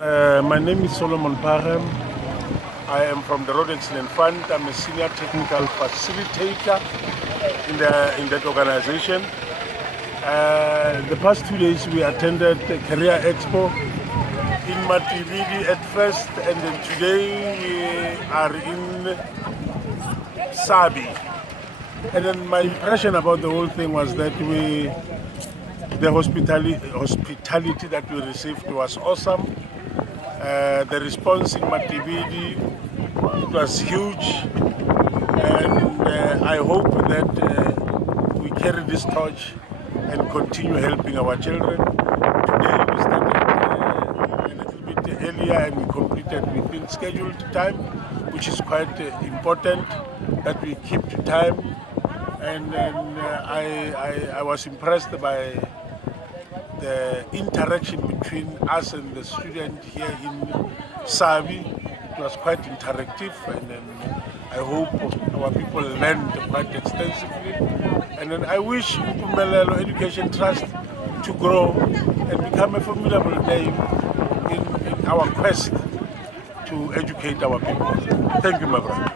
My name is Solomon Parham. I am from the Road Excellence Fund. I'm a senior technical facilitator in that organization. The past 2 days we attended the Career Expo in Matividi at first, and then today we are in Sabi. And then my impression about the whole thing was that the hospitality that we received was awesome. The response in Matividi was huge, and I hope that we carry this torch and continue helping our children. Today we started a little bit earlier and we completed within scheduled time, which is quite important that we keep to time. And I was impressed by the interaction between us and the student here in Sabi. It was quite interactive, and then I hope our people learned quite extensively. And then I wish Mpumelelo Education Trust to grow and become a formidable name in our quest to educate our people. Thank you, my brother.